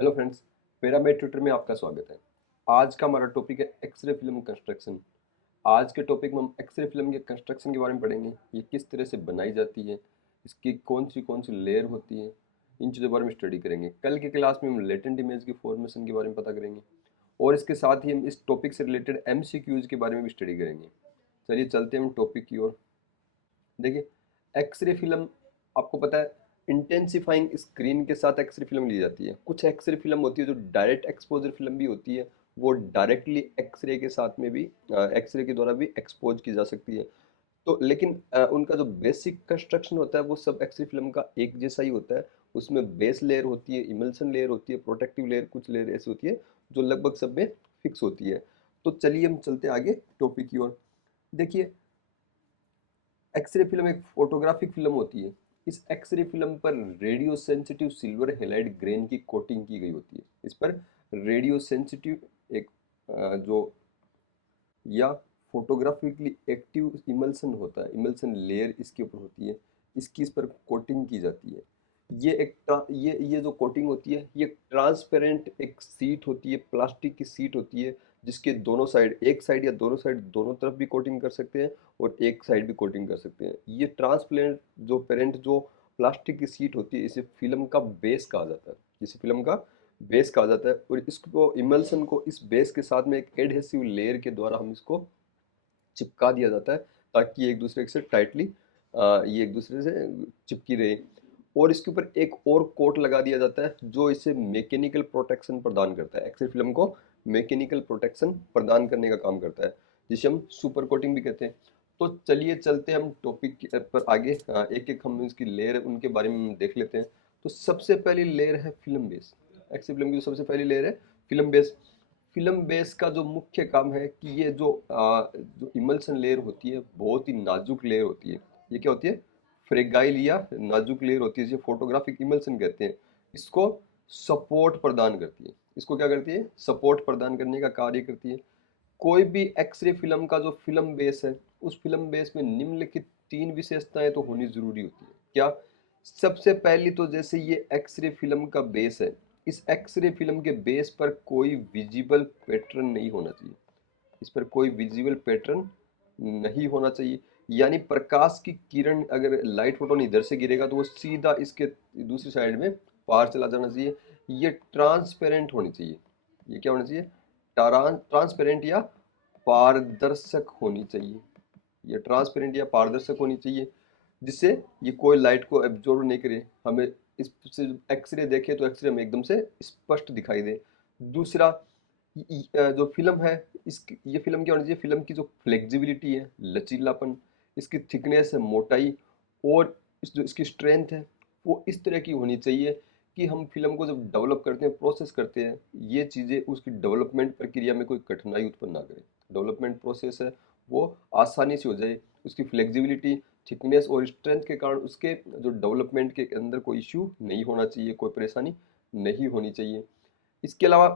Hello friends, pyramid tutor में आपका स्वागत है। आज का हमारा टॉपिक है एक्सरे फिल्म कंस्ट्रक्शन। आज के टॉपिक में हम एक्सरे फिल्म के कंस्ट्रक्शन के बारे में पढ़ेंगे। ये किस तरह से बनाई जाती है, इसकी कौन सी लेयर होती है, इन चीज़ों के बारे में स्टडी करेंगे। कल की क्लास में हम लेटेंट इमेज की फॉर्मेशन के बारे में पता करेंगे और इसके साथ ही हम इस टॉपिक से रिलेटेड एमसीक्यूज के बारे में भी स्टडी करेंगे। चलिए चलते हैं हम टॉपिक की ओर। देखिए, एक्सरे फिल्म आपको पता है इंटेंसिफाइंग स्क्रीन के साथ एक्सरे फिल्म ली जाती है। कुछ एक्सरे फिल्म होती है जो डायरेक्ट एक्सपोजर फिल्म भी होती है, वो डायरेक्टली एक्सरे के साथ में भी एक्सरे के द्वारा भी एक्सपोज की जा सकती है। तो लेकिन उनका जो बेसिक कंस्ट्रक्शन होता है वो सब एक्सरे फिल्म का एक जैसा ही होता है। उसमें बेस लेयर होती है, इमल्सन लेयर होती है, प्रोटेक्टिव लेयर, कुछ लेयर ऐसी होती है जो लगभग सब में फिक्स होती है। तो चलिए हम चलते हैं आगे टॉपिक की ओर। देखिए, एक्सरे फिल्म एक फोटोग्राफिक फिल्म होती है। इस एक्सरे फिल्म पर radio sensitive silver halide grain की कोटिंग की गई होती है। इस पर रेडियो सेंसिटिव एक जो या फोटोग्राफिकली एक्टिव इमल्सन होता है, इमल्सन लेयर इसके ऊपर होती है, इसकी इस पर कोटिंग की जाती है। ये जो कोटिंग होती है ये ट्रांसपेरेंट एक सीट होती है, प्लास्टिक की सीट होती है, जिसके दोनों साइड, एक साइड या दोनों साइड, दोनों तरफ भी कोटिंग कर सकते हैं और एक साइड भी कोटिंग कर सकते हैं। ये ट्रांसपेरेंट जो पेरेंट जो प्लास्टिक की सीट होती है इसे फिल्म का बेस कहा जाता है, इसे फिल्म का बेस कहा जाता है। और इसको इमल्सन को इस बेस के साथ में एक एडहेसिव लेयर के द्वारा हम इसको चिपका दिया जाता है ताकि ये एक दूसरे से टाइटली ये एक दूसरे से चिपकी रहे। और इसके ऊपर एक और कोट लगा दिया जाता है जो इसे मैकेनिकल प्रोटेक्शन प्रदान करता है, एक्सरे फिल्म को मैकेनिकल प्रोटेक्शन प्रदान करने का काम करता है, जिसे हम सुपर कोटिंग भी कहते हैं। तो चलिए चलते हैं हम टॉपिक पर आगे। एक एक हम इसकी लेयर उनके बारे में देख लेते हैं। तो सबसे पहली लेयर है फिल्म बेस। एक्सरे फिल्म की जो सबसे पहली लेयर है फिल्म बेस। फिल्म बेस का जो मुख्य काम है कि ये जो इमल्सन लेयर होती है बहुत ही नाजुक लेयर होती है। ये क्या होती है? फ्रेगाइल या नाजुक लेयर होती है, जिसे फोटोग्राफिक इमल्सन कहते हैं। इसको सपोर्ट प्रदान करती है। इसको क्या करती है? सपोर्ट प्रदान करने का कार्य करती है। कोई भी एक्सरे फिल्म का जो फिल्म बेस है, उस फिल्म बेस में निम्नलिखित तीन विशेषताएं तो होनी जरूरी होती है। क्या? सबसे पहली तो जैसे ये एक्सरे फिल्म का बेस है, इस एक्सरे फिल्म के बेस पर कोई विजिबल पैटर्न नहीं होना चाहिए। इस पर कोई विजिबल पैटर्न नहीं होना चाहिए। यानी प्रकाश की किरण, अगर लाइट फोटोन इधर से गिरेगा तो वो सीधा इसके दूसरी साइड में पार चला जाना चाहिए। ये ट्रांसपेरेंट होनी चाहिए। ये क्या होना चाहिए? ट्रांसपेरेंट या पारदर्शक होनी चाहिए। ये ट्रांसपेरेंट या पारदर्शक होनी चाहिए, जिससे ये कोई लाइट को एब्जॉर्ब नहीं करे। हमें इस एक्सरे देखे तो एक्सरे में एकदम से स्पष्ट दिखाई दे। दूसरा, जो फिल्म है, इस ये फिल्म क्या होनी चाहिए? फिल्म की जो फ्लेक्सिबिलिटी है, लचीलापन, इसकी थिकनेस है, मोटाई, और जो इसकी स्ट्रेंथ है, वो इस तरह की होनी चाहिए कि हम फिल्म को जब डेवलप करते हैं, प्रोसेस करते हैं, ये चीज़ें उसकी डेवलपमेंट प्रक्रिया में कोई कठिनाई उत्पन्न ना करें। डेवलपमेंट प्रोसेस है वो आसानी से हो जाए। उसकी फ्लेक्सिबिलिटी, थिकनेस और स्ट्रेंथ के कारण उसके जो डेवलपमेंट के अंदर कोई इश्यू नहीं होना चाहिए, कोई परेशानी नहीं होनी चाहिए। इसके अलावा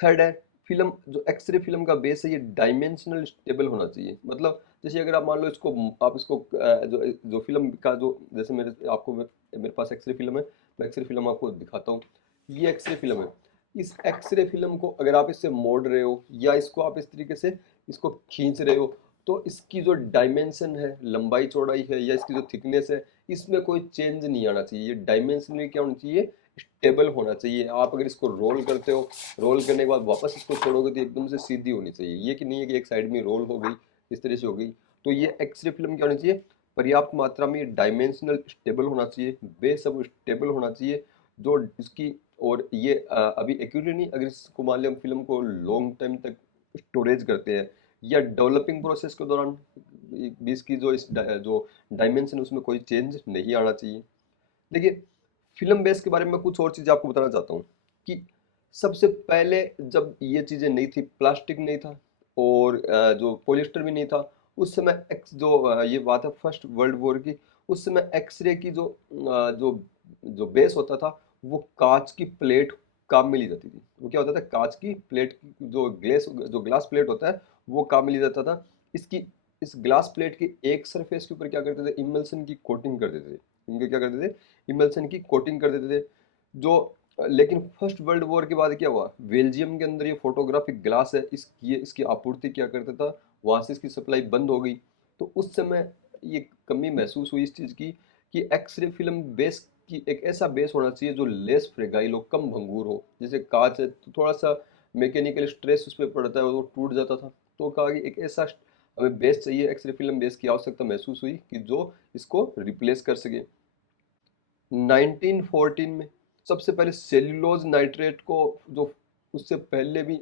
थर्ड है, फिल्म जो एक्सरे फिल्म का बेस है ये डायमेंशनल स्टेबल होना चाहिए। मतलब जैसे अगर आप मान लो इसको, आप इसको जो जो फिल्म का जो, जैसे मेरे पास एक्सरे फिल्म है, मैं एक्सरे फिल्म आपको दिखाता हूँ। ये एक्सरे फिल्म है। इस एक्सरे फिल्म को अगर आप इससे मोड़ रहे हो या इसको आप इस तरीके से इसको खींच रहे हो, तो इसकी जो डायमेंशन है, लंबाई चौड़ाई है, या इसकी जो थिकनेस है, इसमें कोई चेंज नहीं आना चाहिए। ये डायमेंशनली क्या होना चाहिए? स्टेबल होना चाहिए। आप अगर इसको रोल करते हो, रोल करने के बाद वापस इसको छोड़ोगे तो एकदम से सीधी होनी चाहिए। ये कि नहीं है कि एक साइड में रोल हो गई, इस तरह से हो गई। तो ये एक्सरे फिल्म क्या होनी चाहिए? पर्याप्त मात्रा में डायमेंशनल स्टेबल होना चाहिए, बेस सब स्टेबल होना चाहिए। जो इसकी, और ये अभी एक्यूरेट नहीं, अगर इसको मान लिया हम फिल्म को लॉन्ग टाइम तक स्टोरेज करते हैं या डेवलपिंग प्रोसेस के दौरान भी इसकी जो डायमेंशन उसमें कोई चेंज नहीं आना चाहिए। देखिए, फिल्म बेस के बारे में कुछ और चीज़ें आपको बताना चाहता हूँ कि सबसे पहले जब ये चीज़ें नहीं थी, प्लास्टिक नहीं था और जो पॉलिएस्टर भी नहीं था, उस समय ये बात है फर्स्ट वर्ल्ड वॉर की। उस समय एक्सरे की जो जो बेस होता था वो कांच की प्लेट काम में ली जाती थी। वो क्या होता था? कांच की प्लेट, जो ग्लास प्लेट होता है वो काम में लिया जाता था। इसकी इस ग्लास प्लेट की एक सरफेस के ऊपर क्या करते थे? इमल्सन की कोटिंग कर देते थे। इनके क्या करते थे? इमल्सन की कोटिंग कर देते थे। जो लेकिन फर्स्ट वर्ल्ड वॉर के बाद क्या हुआ, बेल्जियम के अंदर ये फोटोग्राफिक ग्लास है, इसकी आपूर्ति क्या करता था, वहां से इसकी सप्लाई बंद हो गई। तो उस समय ये कमी महसूस हुई इस चीज की कि एक्सरे फिल्म बेस की एक ऐसा बेस होना चाहिए जो लेस फ्रेगाइल हो, कम भंगुर हो। जैसे कांच है तो थोड़ा सा मैकेनिकल स्ट्रेस उस पर पड़ता है और वो टूट जाता था, तो कहा कि एक ऐसा हमें बेस चाहिए, एक्सरे फिल्म बेस की आवश्यकता महसूस हुई कि जो इसको रिप्लेस कर सके। 1914 में सबसे पहले सेल्यूलोज नाइट्रेट को, जो उससे पहले भी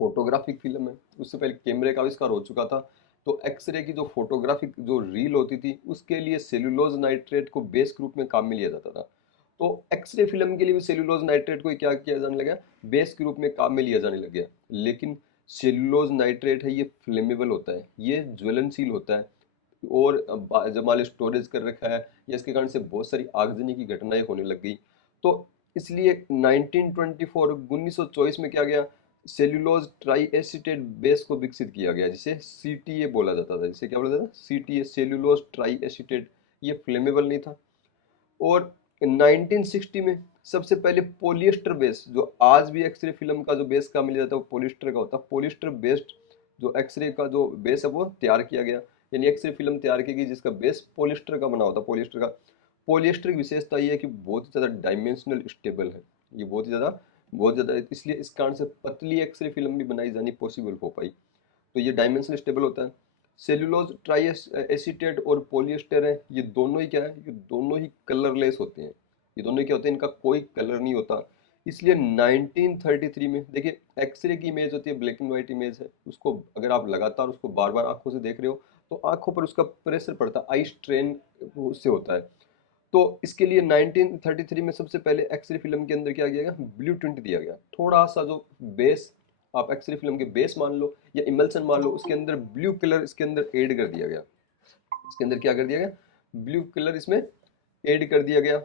फोटोग्राफिक फिल्म है, उससे पहले कैमरे का आविष्कार हो चुका था। तो एक्सरे की जो फोटोग्राफिक जो रील होती थी उसके लिए सेल्यूलोज नाइट्रेट को बेस के रूप में काम में लिया जाता था। तो एक्सरे फिल्म के लिए भी सेल्यूलोज नाइट्रेट को क्या किया जाने लगा, बेस के रूप में काम में लिया जाने लग गया। लेकिन सेल्यूलोज नाइट्रेट है, ये फ्लेमेबल होता है, ये ज्वलनशील होता है, और जब मान लो स्टोरेज कर रखा है या इसके कारण से बहुत सारी आगजनी की घटनाएं होने लग गई। तो इसलिए 1924 1924 में क्या गया, सेल्यूलोज ट्राई एसीटेट बेस को विकसित किया गया, जिसे सीटीए बोला जाता था। जिसे क्या बोला जाता था, सीटीए, सेल्यूलोज ट्राई एसीटेट। ये फ्लेमेबल नहीं था। और 1960 में सबसे पहले पॉलिएस्टर बेस, जो आज भी एक्सरे फिल्म का जो बेस का मिल जाता है वो पॉलिएस्टर का होता है, पॉलिएस्टर बेस्ड जो एक्सरे का जो बेस है वो तैयार किया गया। यानी एक्सरे फिल्म तैयार की गई जिसका बेस पॉलिएस्टर का बना होता है, पॉलिएस्टर का। पॉलिएस्टर की विशेषता ये है कि बहुत ही ज़्यादा डायमेंशनल स्टेबल है, ये बहुत ज़्यादा, इसलिए इस कारण से पतली एक्सरे फिल्म भी बनाई जानी पॉसिबल हो पाई। तो ये डायमेंशनल स्टेबल होता है। सेल्यूलोज ट्राई एसीटेट और पॉलिएस्टर है, ये दोनों ही क्या है, ये दोनों ही कलरलेस होते हैं। ये दोनों क्या होते हैं, इनका कोई कलर नहीं होता। इसलिए 1933 में देखिए, एक्सरे की इमेज होती है, ब्लैक एंड व्हाइट इमेज है, उसको अगर आप लगातार उसको बार बार आंखों से देख रहे हो तो आंखों पर उसका प्रेशर पड़ता है, आई स्ट्रेन उससे होता है। तो इसके लिए 1933 में सबसे पहले एक्सरे फिल्म के अंदर क्या किया गया, ब्लू टिंट दिया गया। थोड़ा सा जो बेस, आप एक्सरे फिल्म के बेस मान लो या इमल्सन मान लो, उसके अंदर ब्लू कलर इसके अंदर ऐड कर दिया गया। इसके अंदर क्या कर दिया गया, ब्लू कलर इसमें ऐड कर दिया गया।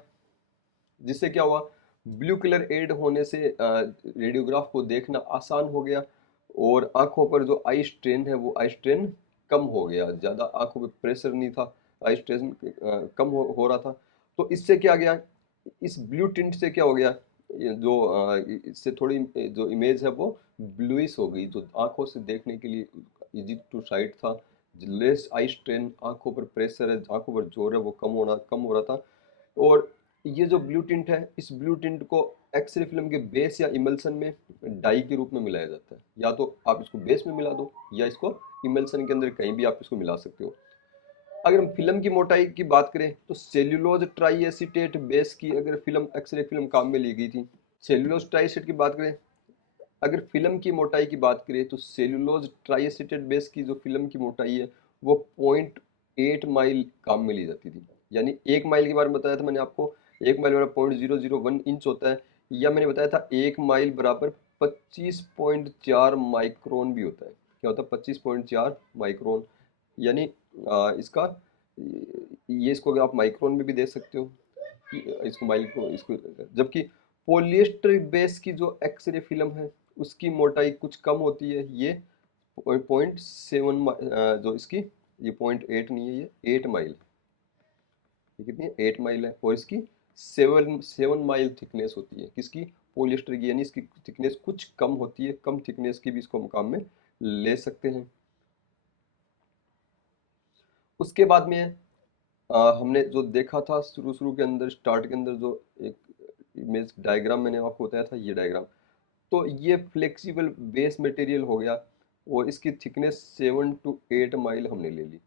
जिससे क्या हुआ, ब्लू कलर ऐड होने से रेडियोग्राफ को देखना आसान हो गया, और आंखों पर जो आई स्ट्रेन है वो आई स्ट्रेन कम हो गया, ज़्यादा आंखों पे प्रेशर नहीं था, आई स्ट्रेन कम हो रहा था। तो इससे क्या गया, इस ब्लू टिंट से क्या हो गया, ये जो इससे थोड़ी जो इमेज है वो ब्लूइश हो गई, जो आंखों से देखने के लिए इजी टू साइट था। लेस आई स्ट्रेन, आंखों पर प्रेशर है, आंखों पर जोर है वो कम हो रहा था। और ये जो ब्लू टिंट है, इस ब्लू टिंट को एक्सरे फिल्म के बेस या इमल्सन में डाई के रूप में मिलाया जाता है। या तो आप इसको बेस में मिला दो या इसको इमल्सन के अंदर कहीं भी आप इसको मिला सकते हो। अगर हम फिल्म की मोटाई की बात करें तो सेल्यूलोज ट्राई एसीटेट बेस की अगर फिल्म एक्सरे फिल्म काम में ली गई थी। सेल्यूलोज ट्राई एसीटेट की बात करें, अगर फिल्म की मोटाई की बात करें तो सेल्यूलोज ट्राई एसीटेट बेस की जो फिल्म की मोटाई है वो 0.8 माइल काम में ली जाती थी। यानी 1 माइल के बारे में बताया था मैंने आपको, 1 माइल बराबर 0.001 इंच होता है, या मैंने बताया था 1 माइल बराबर 25.4 माइक्रोन भी होता है। क्या होता है, 25.4 माइक्रोन। यानी इसका ये इसको अगर आप माइक्रोन में भी दे सकते हो, इसको माइक्रो इसको, जबकि पॉलिएस्टर बेस की जो एक्सरे फिल्म है उसकी मोटाई कुछ कम होती है, ये 0.7, जो इसकी ये 0.8 नहीं है, ये 8 माइल, ये कितनी है, 8 माइल है। और इसकी 7 माइल थिकनेस होती है, किसकी, पॉलिएस्टर की। यानी इसकी थिकनेस कुछ कम होती है, कम थिकनेस की भी इसको हम काम में ले सकते हैं। उसके बाद में हमने जो देखा था शुरू शुरू के अंदर, स्टार्ट के अंदर, जो एक इमेज डायग्राम मैंने आपको बताया था, ये डायग्राम, तो ये फ्लेक्सिबल बेस मटेरियल हो गया, और इसकी थिकनेस 7 to 8 माइल हमने ले ली।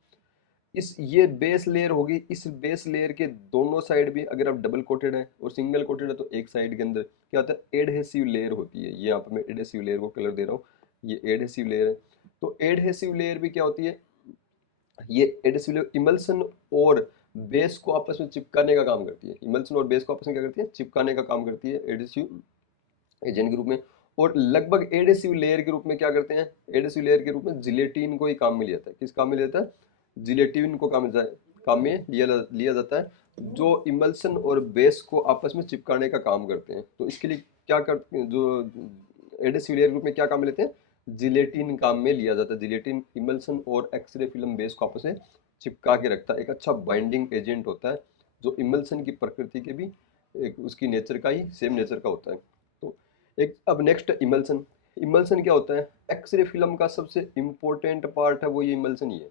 इस ये बेस लेयर होगी, इस बेस लेयर के दोनों साइड भी अगर आप डबल कोटेड है और सिंगल कोटेड है तो एक साइड के अंदर क्या होता है, एडहेसिव लेयर होती है। ये यहाँ पे मैं एडहेसिव लेयर को कलर दे रहा हूँ, ये एडहेसिव लेयर है। तो एडहेसिव लेयर भी क्या होती है, ये एडहेसिव लेयर इमल्सन और बेस को आपस में चिपकाने का काम करती है। इमल्सन और बेस को आपस में क्या करती है, चिपकाने का काम करती है एडहेसिव एजेंट के रूप में। और लगभग एडेसिव लेयर के रूप में क्या करते हैं, एडेसिव लेयर के रूप में जिलेटिन को ही काम में लिया जाता है। किस काम में लिया जाता है, जिलेटिन को काम में लिया जाता है, जो इमल्सन और बेस को आपस में चिपकाने का काम करते हैं। तो इसके लिए क्या करते हैं, जो एडेसिव लेयर के रूप में क्या काम में लेते हैं, जिलेटिन काम में लिया जाता है। जिलेटिन इमल्सन और एक्सरे फिल्म बेस को आपस में चिपका के रखता है, एक अच्छा बाइंडिंग एजेंट होता है, जो इमल्सन की प्रकृति के भी एक उसकी नेचर का ही सेम नेचर का होता है। तो एक अब नेक्स्ट इमल्सन। इमल्सन क्या होता है? एक्सरे फिल्म का सबसे इम्पोर्टेंट पार्ट है वो ये इमल्सन ही है।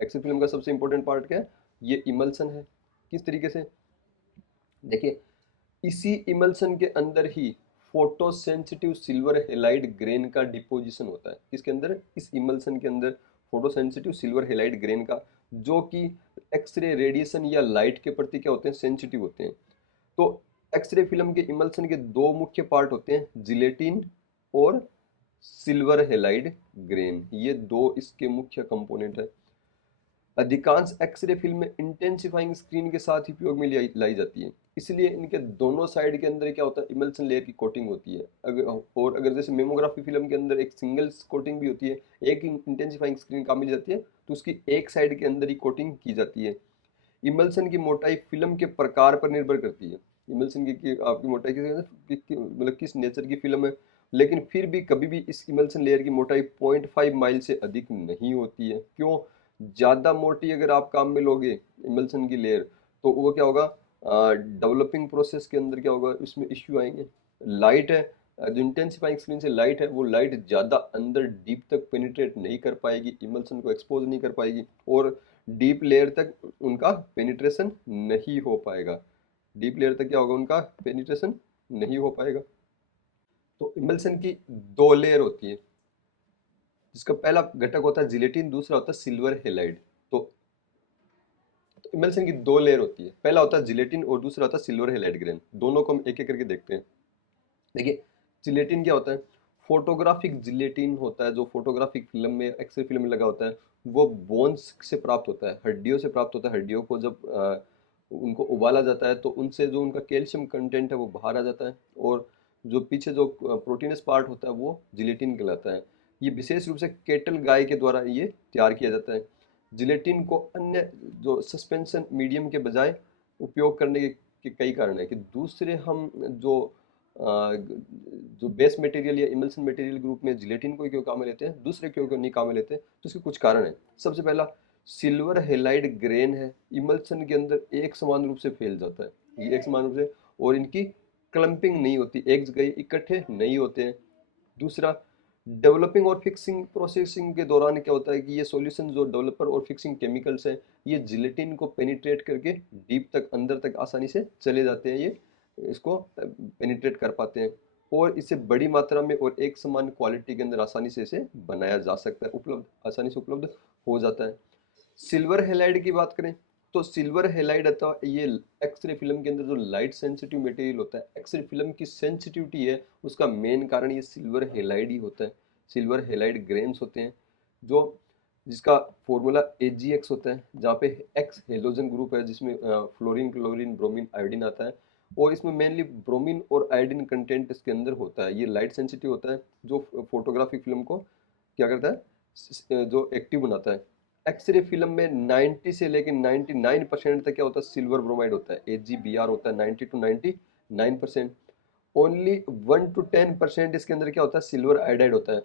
एक्सरे फिल्म का सबसे इम्पोर्टेंट पार्ट क्या है? ये इमल्सन है। किस तरीके से? देखिए, इसी इमल्सन के अंदर ही photo sensitive silver halide grain का डिपोजिशन होता है। किसके अंदर? इस इमल्सन के अंदर photo sensitive silver halide grain का, जो कि एक्सरे रेडिएशन या लाइट के प्रति क्या होते हैं? सेंसिटिव होते हैं। तो एक्सरे फिल्म के इमल्सन के दो मुख्य पार्ट होते हैं, जिलेटिन और सिल्वर हेलाइड ग्रेन। ये दो इसके मुख्य कंपोनेंट है। अधिकांश एक्सरे फिल्म इंटेंसिफाइंग स्क्रीन के साथ ही उपयोग में लाई जाती है, इसलिए इनके दोनों साइड के अंदर क्या होता है? इमल्सन लेयर की कोटिंग होती है। अगर जैसे मेमोग्राफी फिल्म के अंदर एक सिंगल कोटिंग भी होती है, एक इंटेंसिफाइंग स्क्रीन काम मिल जाती है, तो उसकी एक साइड के अंदर ही कोटिंग की जाती है। इमल्सन की मोटाई फिल्म के प्रकार पर निर्भर करती है। इमल्सन की आपकी मोटाई मतलब किस नेचर की फिल्म है, लेकिन फिर भी कभी भी इस इमल्सन लेयर की मोटाई 0.5 माइल से अधिक नहीं होती है। क्यों? ज़्यादा मोटी अगर आप काम में लोगे इमल्सन की लेयर, तो वो क्या होगा? डेवलपिंग प्रोसेस के अंदर क्या होगा? इसमें इश्यू आएंगे। लाइट है, जो इंटेंसिफाइंग स्क्रीन से लाइट है, वो लाइट ज़्यादा अंदर डीप तक पेनिट्रेट नहीं कर पाएगी, इमल्सन को एक्सपोज नहीं कर पाएगी, और डीप लेयर तक उनका पेनिट्रेशन नहीं हो पाएगा। डीप लेयर तक क्या होगा? उनका पेनिट्रेशन नहीं हो पाएगा। तो इमल्सन की दो लेयर होती है, जिसका पहला घटक होता है जिलेटिन, दूसरा होता है सिल्वर हेलाइड। तो इमल्सन की दो लेयर होती है, पहला होता है जिलेटिन और दूसरा होता है सिल्वर हेलाइड ग्रेन। दोनों को हम एक एक करके देखते हैं। देखिए, जिलेटिन क्या होता है? फोटोग्राफिक जिलेटिन होता है, जो फोटोग्राफिक फिल्म में, एक्सरे फिल्म में लगा होता है। वो बोन्स से प्राप्त होता है, हड्डियों से प्राप्त होता है। हड्डियों को जब उनको उबाला जाता है, तो उनसे जो उनका कैल्शियम कंटेंट है वो बाहर आ जाता है, और जो पीछे जो प्रोटीनस पार्ट होता है वो जिलेटिन कहलाता है। ये विशेष रूप से केटल गाय के द्वारा ये तैयार किया जाता है। जिलेटिन को अन्य जो सस्पेंशन मीडियम के बजाय उपयोग करने के कई कारण है, कि दूसरे हम जो बेस मटेरियल या इमल्सन मटेरियल ग्रुप में जिलेटिन को क्यों काम में लेते हैं, दूसरे क्यों क्यों नहीं काम में लेते हैं, तो इसके कुछ कारण है। सबसे पहला, सिल्वर हेलाइड ग्रेन है, इमल्सन के अंदर एक समान रूप से फैल जाता है, ये एक समान रूप से, और इनकी क्लम्पिंग नहीं होती, एक जगह इकट्ठे नहीं होते हैं। दूसरा, डेवलपिंग और फिक्सिंग प्रोसेसिंग के दौरान क्या होता है कि ये सॉल्यूशन जो डेवलपर और फिक्सिंग केमिकल्स हैं, ये जिलेटिन को पेनिट्रेट करके डीप तक, अंदर तक आसानी से चले जाते हैं, ये इसको पेनिट्रेट कर पाते हैं, और इसे बड़ी मात्रा में और एक समान क्वालिटी के अंदर आसानी से इसे बनाया जा सकता है, उपलब्ध, आसानी से उपलब्ध हो जाता है। सिल्वर हेलाइड की बात करें, तो सिल्वर हेलाइड अथवा ये एक्सरे फिल्म के अंदर जो लाइट सेंसिटिव मटेरियल होता है, एक्सरे फिल्म की सेंसिटिविटी है उसका मेन कारण ये सिल्वर हेलाइड ही होता है। सिल्वर हेलाइड ग्रेन्स होते हैं, जो जिसका फॉर्मूला AgX होता है, जहाँ पे एक्स हेलोजन ग्रुप है, जिसमें फ्लोरीन, क्लोरीन, ब्रोमीन, आयोडीन आता है, और इसमें मेनली ब्रोमीन और आयोडीन कंटेंट इसके अंदर होता है। ये लाइट सेंसिटिव होता है, जो फोटोग्राफिक फिल्म को क्या करता है? जो एक्टिव बनाता है। एक्सरे फिल्म में 90 से लेकर 99% तक क्या होता है? सिल्वर ब्रोमाइड होता है, AgBr होता है 90 to 99%। ओनली 1 to 10% इसके अंदर क्या होता है? सिल्वर आयोडाइड होता है।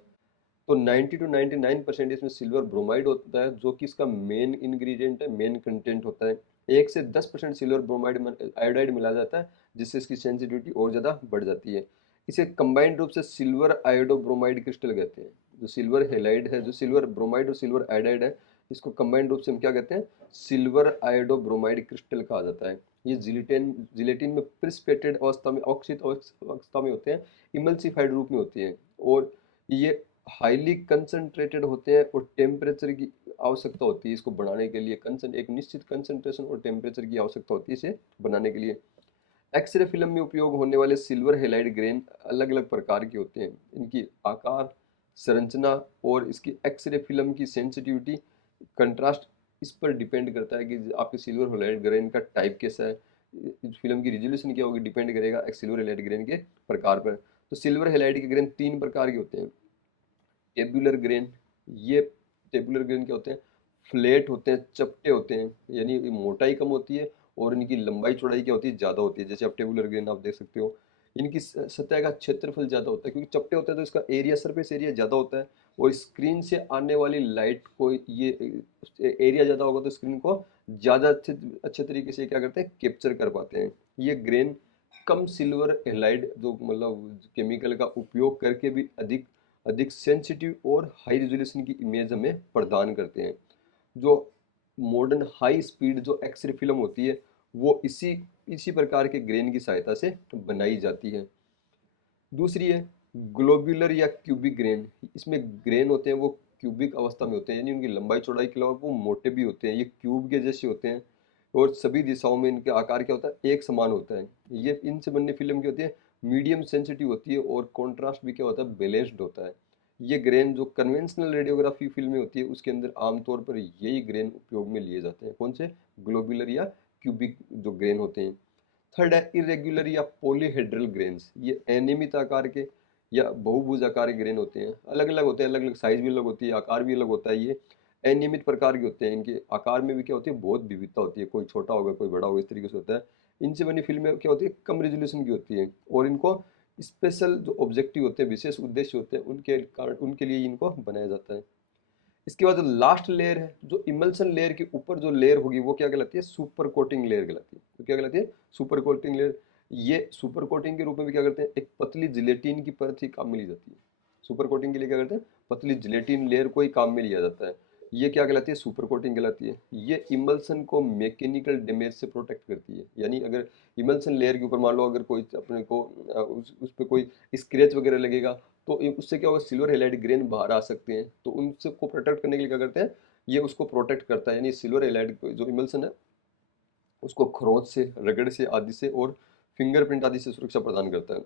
तो 90 to 99% इसमें सिल्वर ब्रोमाइड होता है, जो कि इसका मेन इंग्रेडिएंट है, मेन कंटेंट होता है। 1 से 10% सिल्वर ब्रोमाइड आयोडाइड मिला जाता है, जिससे इसकी सेंसिटिविटी और ज़्यादा बढ़ जाती है। इसे कंबाइंड रूप से सिल्वर आयोडो ब्रोमाइड क्रिस्टल कहते हैं। जो सिल्वर हेलाइड है, जो सिल्वर ब्रोमाइड और सिल्वर आयोडाइड है, इसको कंबाइंड रूप से हम क्या कहते हैं? सिल्वर आयोडो ब्रोमाइड क्रिस्टल कहा जाता है। ये जिलेटिन में प्रिसिपिटेटेड अवस्था में, ऑक्सीत अवस्था में होते हैं, इमल्सिफाइड रूप में होती है, और ये हाईली कंसंट्रेटेड होते हैं, और टेम्परेचर की आवश्यकता होती है इसको बनाने के लिए। एक निश्चित कंसंट्रेशन और टेम्परेचर की आवश्यकता होती है इसे बनाने के लिए। एक्सरे फिल्म में उपयोग होने वाले सिल्वर हेलाइड ग्रेन अलग अलग प्रकार के होते हैं। इनकी आकार, संरचना और इसकी एक्सरे फिल्म की सेंसिटिविटी, कंट्रास्ट, इस पर डिपेंड करता है कि आपके सिल्वर हेलाइड ग्रेन का टाइप कैसा है, इस फिल्म की रिजोल्यूशन क्या होगी, डिपेंड करेगा सिल्वर हेलाइड ग्रेन के प्रकार पर। तो सिल्वर हेलाइड के ग्रेन तीन प्रकार के होते हैं। टेबुलर ग्रेन, ये टेबुलर ग्रेन क्या होते हैं? फ्लैट होते हैं, चपटे होते हैं, यानी मोटाई कम होती है और इनकी लंबाई चौड़ाई क्या होती है? ज़्यादा होती है। जैसे आप टेबुलर ग्रेन आप देख सकते हो, इनकी सतह का क्षेत्रफल ज़्यादा होता है, क्योंकि चपटे होते हैं तो इसका एरिया, सरफेस एरिया ज़्यादा होता है, और स्क्रीन से आने वाली लाइट को, ये एरिया ज़्यादा होगा तो स्क्रीन को ज़्यादा अच्छे अच्छे तरीके से क्या करते हैं? कैप्चर कर पाते हैं। ये ग्रेन कम सिल्वर हैलाइड जो मतलब केमिकल का उपयोग करके भी अधिक अधिक सेंसिटिव और हाई रेजोल्यूशन की इमेज हमें प्रदान करते हैं। जो मॉडर्न हाई स्पीड जो एक्सरे फिल्म होती है वो इसी इसी प्रकार के ग्रेन की सहायता से बनाई जाती है। दूसरी है ग्लोब्यूलर या क्यूबिक ग्रेन। इसमें ग्रेन होते हैं वो क्यूबिक अवस्था में होते हैं, यानी उनकी लंबाई चौड़ाई के अलावा वो मोटे भी होते हैं, ये क्यूब के जैसे होते हैं और सभी दिशाओं में इनके आकार क्या होता है, एक समान होता है। ये इनसे बनने फिल्म क्या होती है, मीडियम सेंसिटिव होती है और कॉन्ट्रास्ट भी क्या होता है, बैलेंस्ड होता है। ये ग्रेन जो कन्वेंशनल रेडियोग्राफी फिल्में होती है उसके अंदर आमतौर पर यही ग्रेन उपयोग में लिए जाते हैं। कौन से, ग्लोब्यूलर या क्यूबिक जो ग्रेन होते हैं। थर्ड है इरेग्युलर या पॉलीहेड्रल ग्रेन्स। ये अनियमित आकार के या बहुभुज आकार के ग्रेन होते हैं, अलग अलग होते हैं, अलग अलग साइज भी अलग होती है, आकार भी अलग होता है। ये अनियमित प्रकार के होते हैं, इनके आकार में भी क्या होती है, बहुत विविधता होती है, कोई छोटा होगा कोई बड़ा होगा, इस तरीके से होता है। इनसे बनी फिल्में क्या होती है, कम रेजोल्यूशन की होती है और इनको स्पेशल जो ऑब्जेक्टिव होते हैं, विशेष उद्देश्य होते हैं, उनके कारण उनके लिए इनको बनाया जाता है। इसके बाद जो लास्ट लेयर है, जो इमल्सन लेयर के ऊपर जो लेयर होगी वो क्या कहलाती है, सुपर कोटिंग लेयर कहलाती है। तो क्या कहलाती है, सुपर कोटिंग लेयर। ये सुपर कोटिंग के रूप में भी क्या करते हैं, एक पतली जिलेटिन की परत ही काम में ली जाती है। सुपर कोटिंग के लिए क्या करते हैं, पतली जिलेटिन लेयर को ही काम में लिया जाता है। ये क्या कहलाती है, सुपर कोटिंग कहलाती है। ये इमल्सन को मैकेनिकल डैमेज से प्रोटेक्ट करती है, यानी अगर इमल्सन लेयर के ऊपर मान लो अगर कोई अपने को उस पर कोई स्क्रैच वगैरह लगेगा तो उससे क्या होगा, सिल्वर हेलाइड ग्रेन बाहर आ सकते हैं, तो उनसे को प्रोटेक्ट करने के लिए क्या करते हैं, ये उसको प्रोटेक्ट करता है। यानी सिल्वर हेलाइड जो इमल्सन है उसको खरोंच से, रगड़ से आदि से और फिंगरप्रिंट आदि से सुरक्षा प्रदान करता है।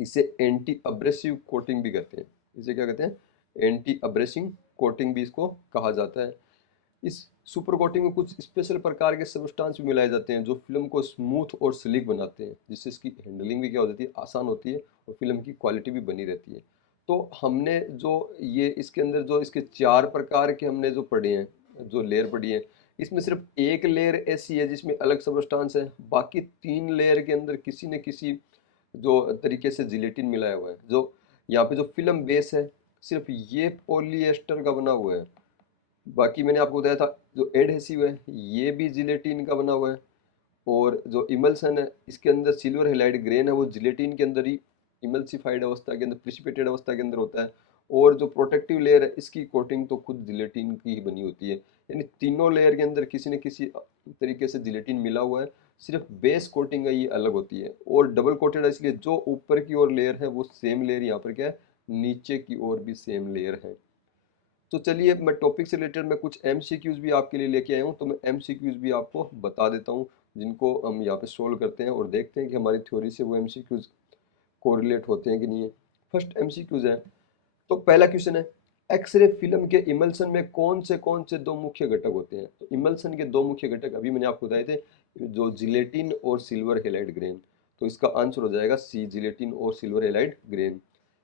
इसे एंटी अब्रेसिव कोटिंग भी कहते हैं। इसे क्या कहते हैं, एंटी अब्रेसिंग कोटिंग भी इसको कहा जाता है। इस सुपर कोटिंग में कुछ स्पेशल प्रकार के सब्सटेंस भी मिलाए जाते हैं जो फिल्म को स्मूथ और स्लिक बनाते हैं, जिससे इसकी हैंडलिंग भी क्या हो जाती है, आसान होती है और फिल्म की क्वालिटी भी बनी रहती है। तो हमने जो ये इसके अंदर जो इसके 4 प्रकार के हमने जो पढ़े हैं, जो लेयर पढ़ी है, इसमें सिर्फ एक लेयर ऐसी है जिसमें अलग सब्सटेंस है, बाकी 3 लेयर के अंदर किसी न किसी जो तरीके से जिलेटिन मिलाया हुआ है। जो यहाँ पे जो फिल्म बेस है सिर्फ ये पॉलिएस्टर का बना हुआ है, बाकी मैंने आपको बताया था जो एडहेसिव है ये भी जिलेटिन का बना हुआ है, और जो इमल्सन है इसके अंदर सिल्वर हेलाइड ग्रेन है वो जिलेटिन के अंदर ही इमल्सिफाइड अवस्था के अंदर, प्रिसिपिटेड अवस्था के अंदर होता है। और जो प्रोटेक्टिव लेयर है इसकी कोटिंग तो खुद जिलेटिन की ही बनी होती है। यानी तीनों लेयर के अंदर किसी न किसी तरीके से जिलेटिन मिला हुआ है, सिर्फ बेस कोटिंग है ये अलग होती है और डबल कोटेड है, इसलिए जो ऊपर की ओर लेयर है वो सेम लेयर यहाँ पर क्या है, नीचे की ओर भी सेम लेयर है। तो चलिए मैं टॉपिक से रिलेटेड मैं कुछ एमसीक्यूज भी आपके लिए लेके आया हूँ, तो मैं एमसीक्यूज भी आपको बता देता हूँ जिनको हम यहाँ पे सोल्व करते हैं और देखते हैं कि हमारी थ्योरी से वो एमसीक्यूज कोरिलेट होते हैं कि नहीं है। फर्स्ट एमसीक्यूज है, तो पहला क्वेश्चन है, एक्सरे फिल्म के इमल्सन में कौन से दो मुख्य घटक होते हैं। तो इमल्सन के दो मुख्य घटक अभी मैंने आपको बताए थे, जो जिलेटिन और सिल्वर हेलाइड ग्रेन। तो इसका आंसर हो जाएगा सी, जिलेटिन और सिल्वर हेलाइड ग्रेन।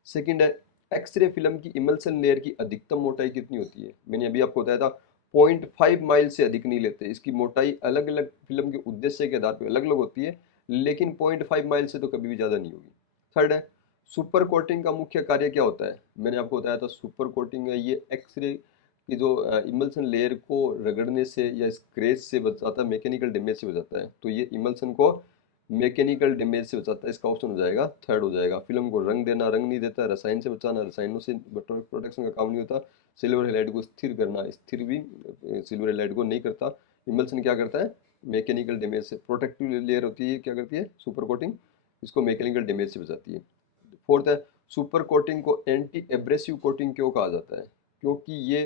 सेकंड है, एक्सरे फिल्म की इमल्सन लेयर की अधिकतम मोटाई कितनी होती है। मैंने अभी आपको बताया था 0.5 माइल से अधिक नहीं लेते। इसकी मोटाई अलग अलग फिल्म के उद्देश्य के आधार पर अलग अलग होती है, लेकिन 0.5 माइल से तो कभी भी ज़्यादा नहीं होगी। थर्ड है, सुपर कोटिंग का मुख्य कार्य क्या होता है। मैंने आपको बताया था सुपर कोटिंग है ये एक्सरे की जो इमल्सन लेयर को रगड़ने से या स्क्रैच से बचाता है, मैकेनिकल डैमेज से बचाता है। तो ये इमल्सन को मैकेनिकल डैमेज से बचाता है, इसका ऑप्शन हो जाएगा थर्ड हो जाएगा। फिल्म को रंग देना, रंग नहीं देता। रसायन से बचाना, रसायनों से प्रोटेक्शन का काम नहीं होता। सिल्वर हेलाइड को स्थिर करना, स्थिर भी सिल्वर हेलाइड को नहीं करता। इमल्सन क्या करता है, मैकेनिकल डैमेज से। प्रोटेक्टिव लेयर होती है क्या करती है, सुपर कोटिंग, इसको मैकेनिकल डैमेज से बचाती है। फोर्थ है, सुपर कोटिंग को एंटी एब्रेसिव कोटिंग क्यों कहा जाता है, क्योंकि ये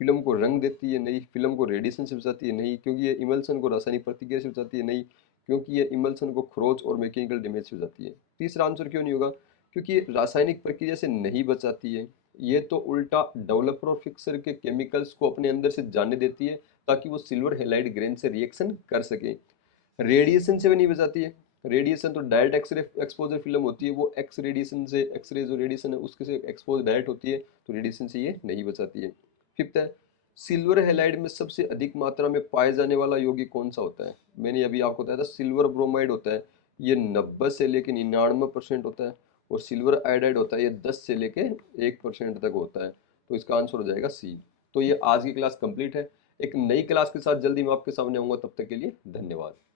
फिल्म को रंग देती है नहीं, फिल्म को रेडिएशन से बचाती है नहीं, क्योंकि ये इमल्सन को रासायनिक प्रतिक्रिया से बचाती है नहीं, क्योंकि ये इमल्सन को खरोच और मैकेनिकल डैमेज से बचाती है। तीसरा आंसर क्यों नहीं होगा, क्योंकि ये रासायनिक प्रक्रिया से नहीं बचाती है, ये तो उल्टा डेवलपर और फिक्सर के केमिकल्स को अपने अंदर से जाने देती है ताकि वो सिल्वर हेलाइड ग्रेन से रिएक्शन कर सके। रेडिएशन से भी नहीं बचाती है। रेडिएशन तो डायरेक्ट एक्सरे एक्सपोजर फिल्म होती है, वो एक्स रेडिएशन से, एक्सरे जो रेडिएशन है उसके से एक्सपोज डायरेक्ट होती है, तो रेडिएशन से ये नहीं बचाती है। फिफ्थ है, सिल्वर हेलाइड में सबसे अधिक मात्रा में पाए जाने वाला यौगिक कौन सा होता है। मैंने अभी आपको बताया था सिल्वर ब्रोमाइड होता है, ये 90 से लेकर 99% होता है, और सिल्वर आयोडाइड होता है ये 10 से लेकर 1% तक होता है। तो इसका आंसर हो जाएगा सी। तो ये आज की क्लास कंप्लीट है। एक नई क्लास के साथ जल्दी मैं आपके सामने आऊंगा, तब तक के लिए धन्यवाद।